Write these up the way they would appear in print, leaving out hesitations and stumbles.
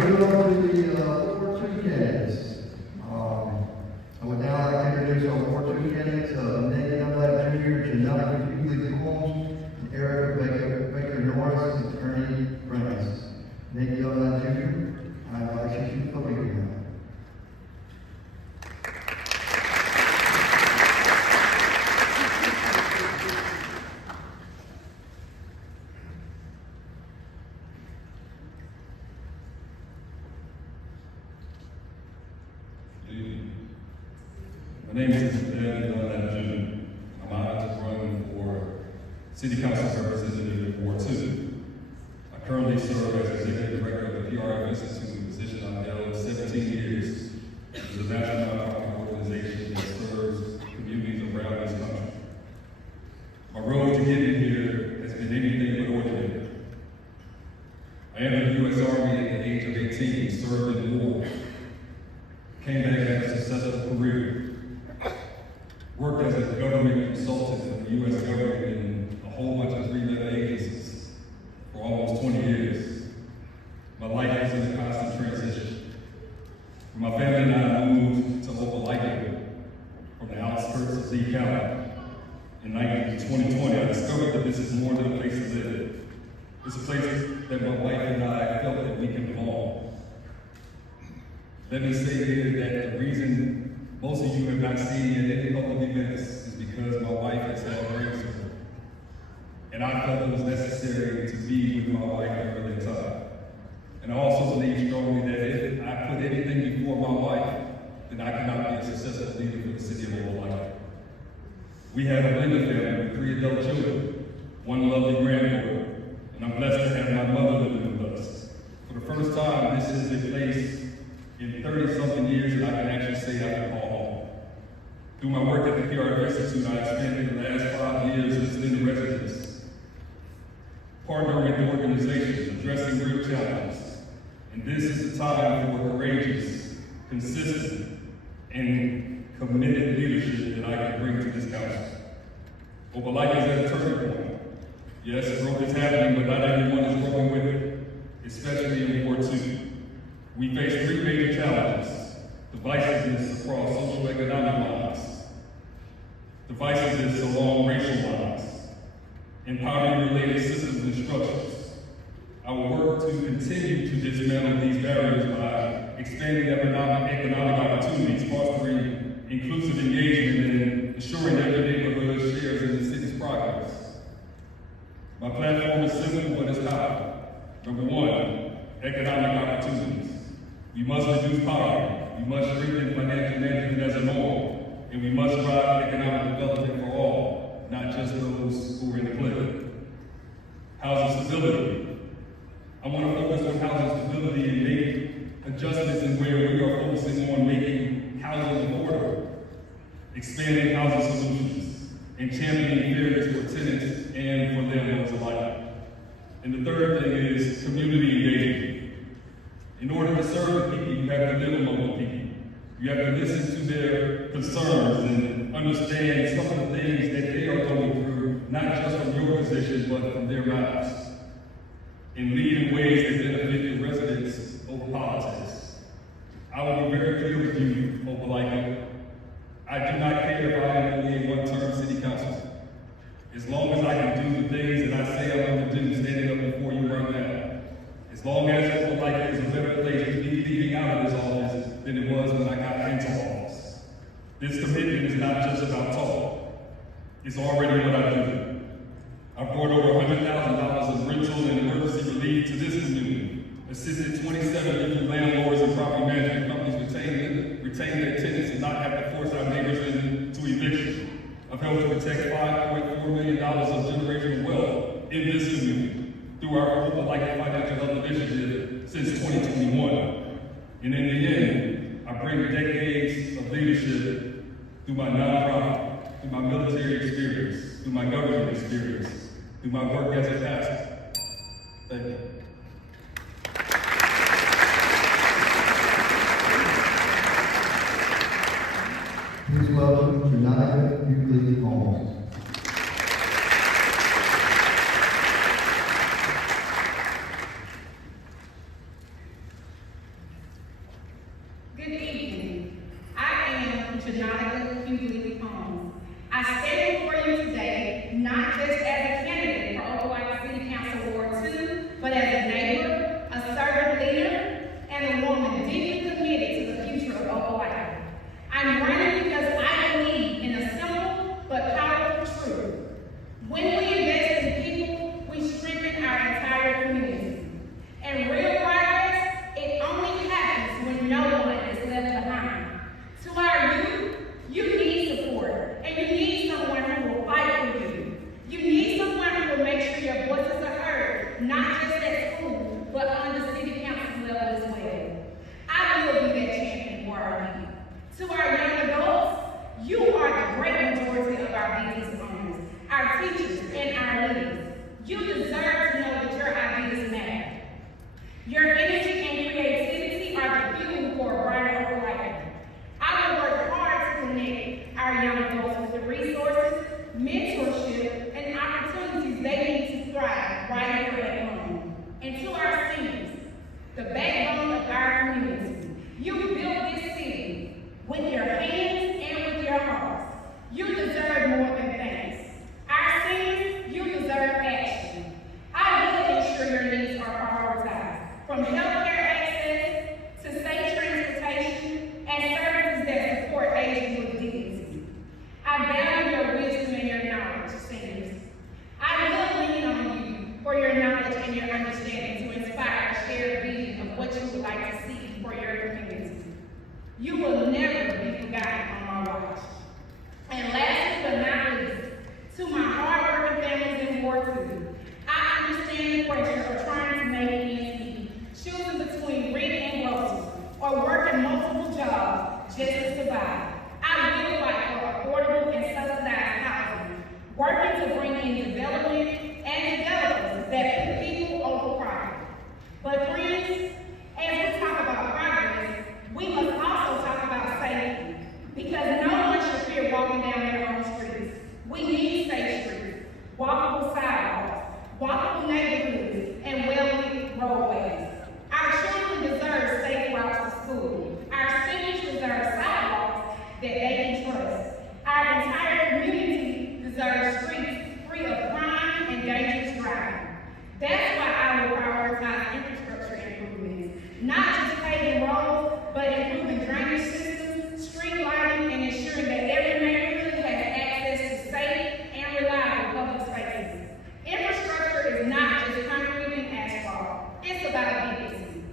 moving on to the Ward 2 candidates. I would now like to introduce our Ward 2 candidates, Nate Dunlap Jr., Janataka Hughley-Holmes, and Baker Norris, and Ernie Rains. Nate Dunlap Jr., I invite you to the podium now. My name is Nate Dunlap Jr. I'm honored to run for City Council Representative in Ward 2. I currently serve as Executive Director of the PRF Institute, a position I've held 17 years. It's a national nonprofit organization that serves communities around this country. My road to getting here has been anything but ordinary. I entered the U.S. Army at the age of 18, served in the war, came back and had a successful career. Worked as a government consultant for the U.S. government in a whole bunch of three-letter agencies for almost 20 years. My life was in a constant transition. When my family and I moved to Opelika from the outskirts of Lee County in 2020, I discovered that this is more than a place to live. It's a place that my wife and I felt that we can belong. Let me say here that the reason most of you have not seen me at any public events is because my wife has had brain surgery. And I felt it was necessary to be with my wife during that time. And I also believe strongly that if I put anything before my wife, then I cannot be a successful leader for the city of Opelika. We have a blended family with 3 adult children, 1 lovely granddaughter, and I'm blessed to have my mother living with us. For the first time, this is a place in 30-something years that I can actually say I can call home. Through my work at the PRF Institute, I have spent the last 5 years listening to residents, partnering with organizations, addressing real challenges. And this is the time for courageous, consistent, and committed leadership that I can bring to this council. Opelika is at a turning point. Yes, growth is happening, but not everyone is growing with it, especially in Ward 2. We face 3 major challenges: divisiveness across socioeconomic lines, divisiveness along racial lines, and poverty-related systems and structures. I will work to continue to dismantle these barriers by expanding economic opportunities, fostering inclusive engagement, and ensuring that every neighborhood shares in the city's progress. My platform is simple, but it's powerful. Number 1, economic opportunities. We must reduce poverty, we must strengthen financial management as a norm, and we must drive economic development for all, not just those who are in the clinic. Housing stability. I want to focus on housing stability and make adjustments in where we are focusing on making housing affordable, expanding housing solutions, and championing fairness for tenants and for landlords alike. And the third thing is community engagement. In order to serve the people, you have to live among the people. You have to listen to their concerns and understand some of the things that they are going through, not just from your position, but from their mouths. And lead in ways that benefit the residents over politics. I will be very clear with you, Opelika. I do not care if I am only a one-term city councilor. As long as I can do the things that I say I'm going to do, standing up before you right now. As long as Opelika is a better place to be leaving out of this office than it was when I got into office. This commitment is not just about talk. It's already what I do. I brought over $100,000 of rental and emergency relief to this community, assisted 27 different landlords and property management companies retain their tenants and not have to force our neighbors into eviction. I've helped to protect $5.4 million of generational wealth in this community through our Opelika Financial Health Initiative since 2021. And in the end, I bring decades of leadership through my nonprofit, through my military experience, through my government experience, through my work as a pastor. Thank you. Please welcome Janataka Hughley-Holmes. Good evening. I am Janataka Hughley-Holmes. I stand before you today not just as a candidate for Opelika City Council Ward 2, but as a neighbor, a servant leader, and a woman deeply committed to the future of Opelika. I'm running because I believe in a simple but powerful truth. When we invest in people, we strengthen our entire community. And real progress, it only happens when no one is left behind. To our youth, you need support, and you need someone who will fight for you. You need someone who will make sure your voices are heard, not just at school, but on the city council level as well. I will be that champion for our youth. To our young adults, you are the great majority of our business owners, our teachers, and our leaders. You deserve to know that your ideas matter. Your energy and creativity are the fuel for a brighter Opelika. I will work hard to connect our young adults with the resources, mentorship, and opportunities they need to thrive right here at home. And to our seniors, the backbone of our community, you built this city with your hands and with your hearts. You deserve more than thanks. Our seniors, you deserve action. I will ensure your needs are prioritized, from healthcare access to safe transportation and services that support aging with dignity. I value your wisdom and your knowledge, seniors. I will lean on you for your knowledge and your understanding to inspire a shared vision of what you would like to see for your community. You will never be forgotten on my watch. And last but not least, to my hard-working families in Ward 2, I understand the pressure of trying to make ends meet, choosing between rent and groceries, or working multiple jobs just to survive. I will fight for affordable and subsidized housing, working to bring in development and developers that put people over profit. But friends, as we talk about progress, we must also talk about safety, because no one should fear walking down their own streets. We need safe streets, walkable sidewalks, walkable neighborhoods, and well-lit roadways. Our children deserve safe routes to school. Our seniors deserve sidewalks that they can trust. Our entire community deserves streets free of crime and dangerous driving. That's why I will prioritize infrastructure improvements, not just paving roads, but improving drainage systems, street lighting, and ensuring that every neighborhood has access to safe and reliable public spaces. Infrastructure is not just concrete and asphalt. It's about dignity.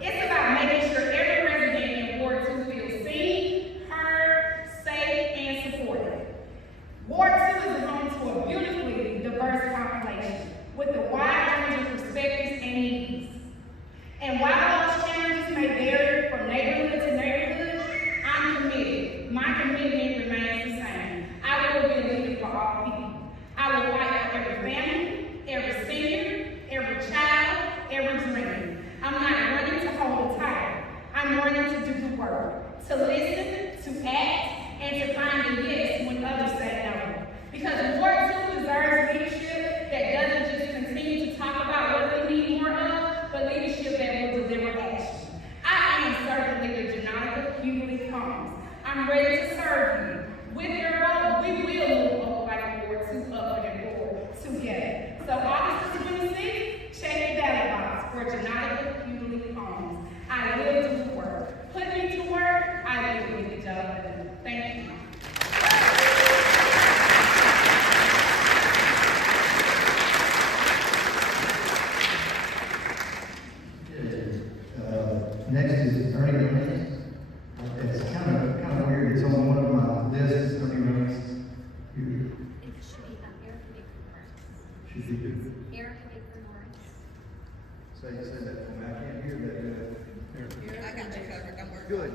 It's about making sure every resident in Ward 2 feels seen, heard, safe, and supported. Ward 2 is home to a beautifully diverse population with a wide range of perspectives and needs. And while those challenges may vary from neighborhood to neighborhood, I'm committed. My commitment remains the same. I will be a leader for all people. I will fight for every family, every senior, every child, every dream. I'm not running to hold a title. I'm running to do the work, to listen, to act, and to find a yes when others say no. Because Ward 2 deserves leadership that doesn't just continue to talk about what we need more of, but leadership that will deliver action. I am servant leader Janataka Hughley-Holmes. I'm ready to serve you. With your vote, we will move Opelika Ward 2 up and forward together. So August 26th, check the ballot box for Janataka Hughley-Holmes. I will do the work. Put me to work, I will get the job done. Thank you. Next is Ernie Rains. It's kind of weird. It's on one of my lists. Ernie Rains. It should be Erica Baker Norris. Should be good. Erica Baker Norris. Say that for me. I can't hear that. I got you covered, don't worry. Good.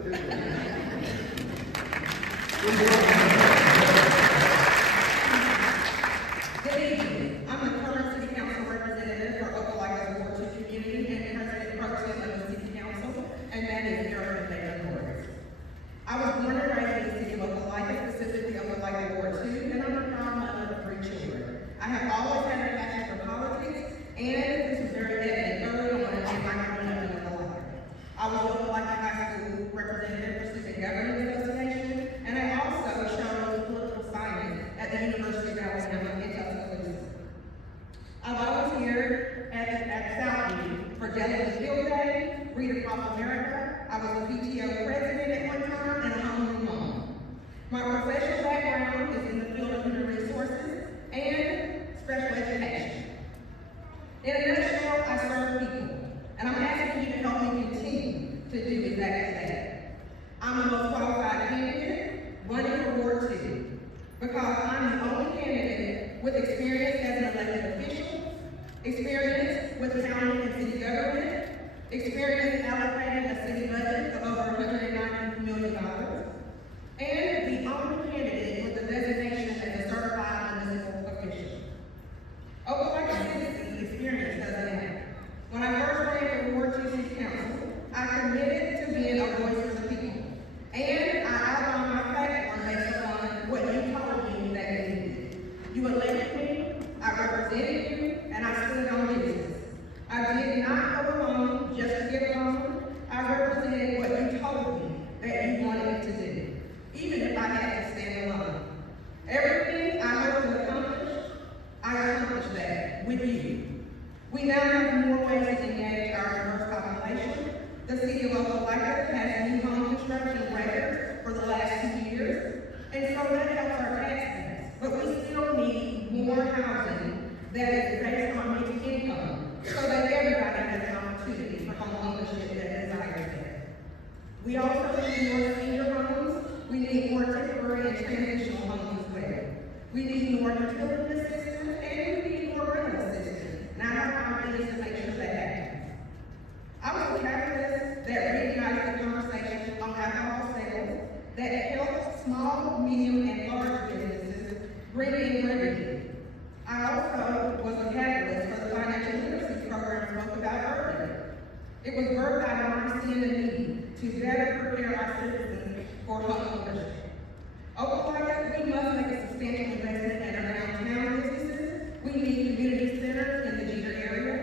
Good evening. I'm the current City Council representative for Opelika's Ward 2 community and President Pro Tem of the City Council, and that is Ernie Rains. I was born and raised in the city of Opelika, specifically Opelika Ward 2, and I'm a proud mother of 3 children. I have always had a passion for politics, and this was very evident early on in my growing up in Opelika. I was Opelika High School representative Field Day, Read Across America. I was a PTO president at one time and a homeroom mom. My professional background is in the field of human resources and special education. In a nutshell, I serve people, and I'm asking you to help me continue to do exactly that. I'm the most qualified candidate running for Ward 2 because I'm the only candidate with experience as an elected official, experience with county and city government, experience allocating a city budget of over $190 million, and the only candidate with the designation as a certified municipal official. Opelika City's experience doesn't matter. When I first ran for Ward 2 City Council, I committed to being a voice for the people, and I outlined my platform based upon what you told me that you needed. You elected me, I represented you, and I stood on business. I did not go alone just to get along. I represented what you told me that you wanted me to do, even if I had to stand alone. Everything I hope to accomplish, I accomplished that with you. We now have more ways to engage our diverse population. The city of Opelika has new home construction records for the last 2 years, and so that helps our tax base. But we still need more housing that is based on mixed income, so that everybody has an opportunity for home ownership that desires it. We also need more senior homes. We need more temporary and transitional homes as well. We need more utility assistance, and we need more rental assistance. And I have ideas to make sure that happens. I was a catalyst that reignited the conversation on alcohol sales that helps small, medium, and large businesses bring in revenue. I also was a catalyst for the financial literacy program I spoke about earlier. It was birthed out of my seeing the need to better prepare our citizens for home ownership. Opelika, we must make a substantial investment in our downtown businesses. We need community centers in the Jeter area.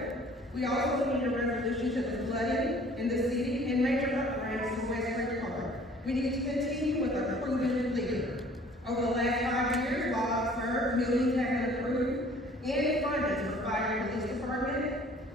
We also need a resolution to the flooding in the city and major upgrades to West Ridge Park. We need to continue with a proven leader. Over the last 5 years, while I've served, millions have been approved and funded for fire and police department.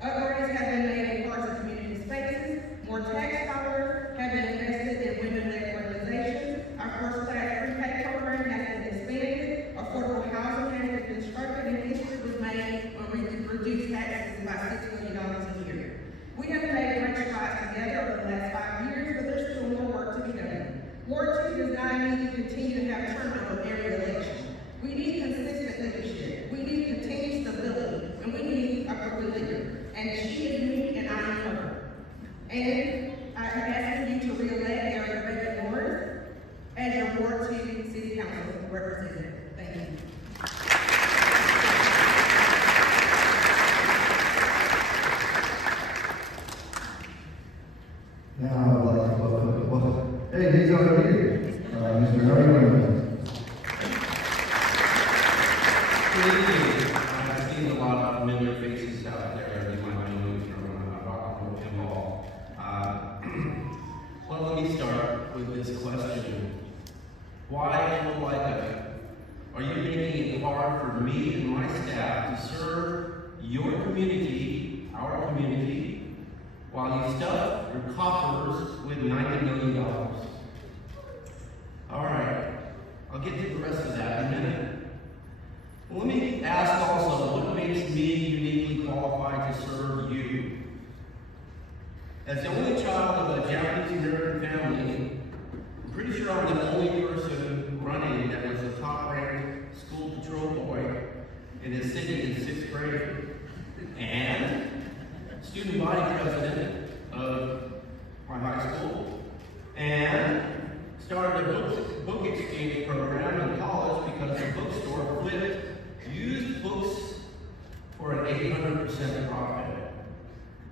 Upgrades have been made in parts of community spaces. More tax dollars have been invested in women-led organizations. Our first-class prepaid program has been expanded. Affordable housing has been constructed, and history was made when we reduced taxes by $6 million a year. We have made great strides together over the last 5 years, but there's still more work to be done. Ward 2 does not need to continue to have turnover every election. We need consistent leadership. We need continued stability, and we need a proven leader. And she is me, and I am her. And I am asking you to re-elect Baker Norris as your Ward 2 City Council representative. Thank you. Now I would like to welcome, hey, he's over here, Mr. Ernie Rains. Good evening. I've seen a lot of familiar faces out there. You might know me from rock and roll pinball. Well, let me start with this question. Why Opelika? Are you making it hard for me and my staff to serve your community, our community, while you stuff your coffers with $90 million? All right, I'll get to the rest of that in a minute. Well, let me ask also, what makes me uniquely qualified to serve you? As the only child of a Japanese-American family, I'm pretty sure I'm the only person running that was a top-ranked school patrol boy in his city in 6th grade, and student body president of my high school, and started a book exchange program in college because the bookstore flipped used books for an 800% profit.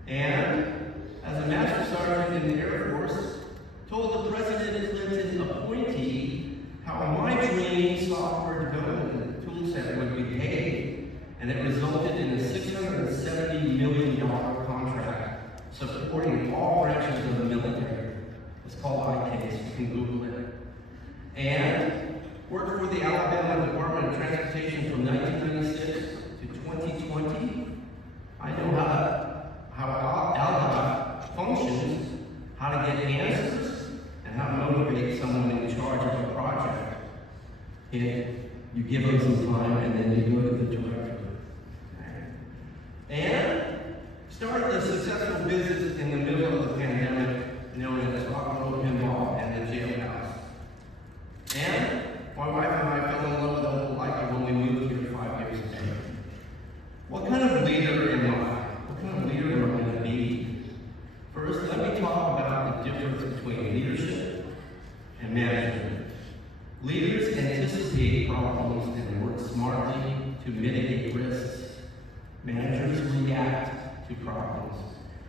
And as a master sergeant in the Air Force, told the President Clinton appointee how my training software development toolset would be paid, and it resulted in a $670 million contract supporting all branches of the military. It's called iCase, you can Google it. And worked for the Alabama Department of Transportation from 1996 to 2020. I know how how to get answers, and how to motivate someone in charge of a project. You give them some time, and then you go to the director. And started a successful business in the middle of the pandemic, known as rock and roll pinball and the jailhouse. And my wife and I fell in love with Opelika when we moved here 5 years ago. What kind of leader am I? What kind of leader am I going to be? First, let me talk about the difference between leadership and management. Leaders anticipate problems and work smartly to mitigate risks. Managers react to problems.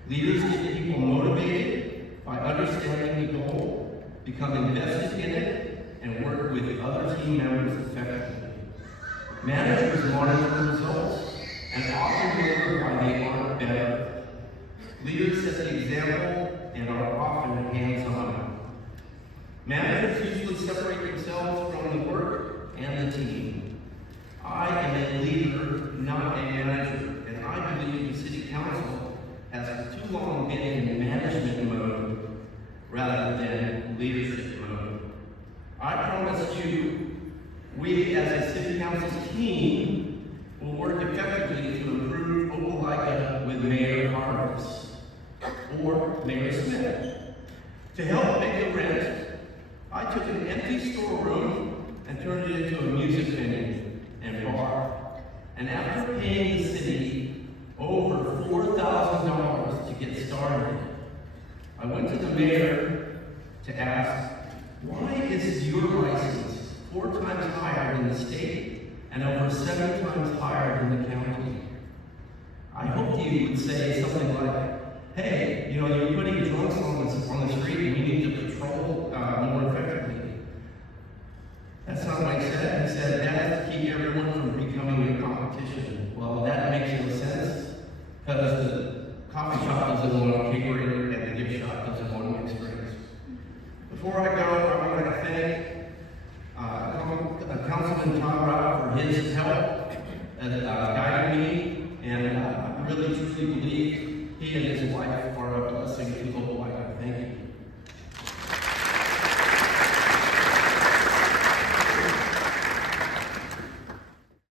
Leaders get people motivated by understanding the goal, become invested in it, and work with other team members effectively. Managers monitor the results and often deliver why they aren't better. Leaders set the example and are often hands-on. Managers usually separate themselves from the work and the team. I am a leader, not a manager, and I believe the City Council has for too long been in management mode rather than leadership mode. I promise you, we as a City Council team will work effectively to improve Opelika with Mayor Harvest or Mayor Smith. To help pay the rent, I took an empty storeroom and turned it into a music venue and bar. And after paying the city over $4,000 to get started, I went to the mayor to ask, why is your license 4 times higher than the state and over 7 times higher than the county? I hoped you would say something like, hey, you're putting drunks on the street and we need to patrol more effectively. That's not what he said. He said that is to keep everyone from becoming a competition. Well, that makes no sense because the coffee shop doesn't want catering and the gift shop doesn't want mixed drinks. Before I go, I want to thank Councilman Tom Rao for his help and guiding me, and I really truly believe he and his wife are a blessing to Opelika. Thank you.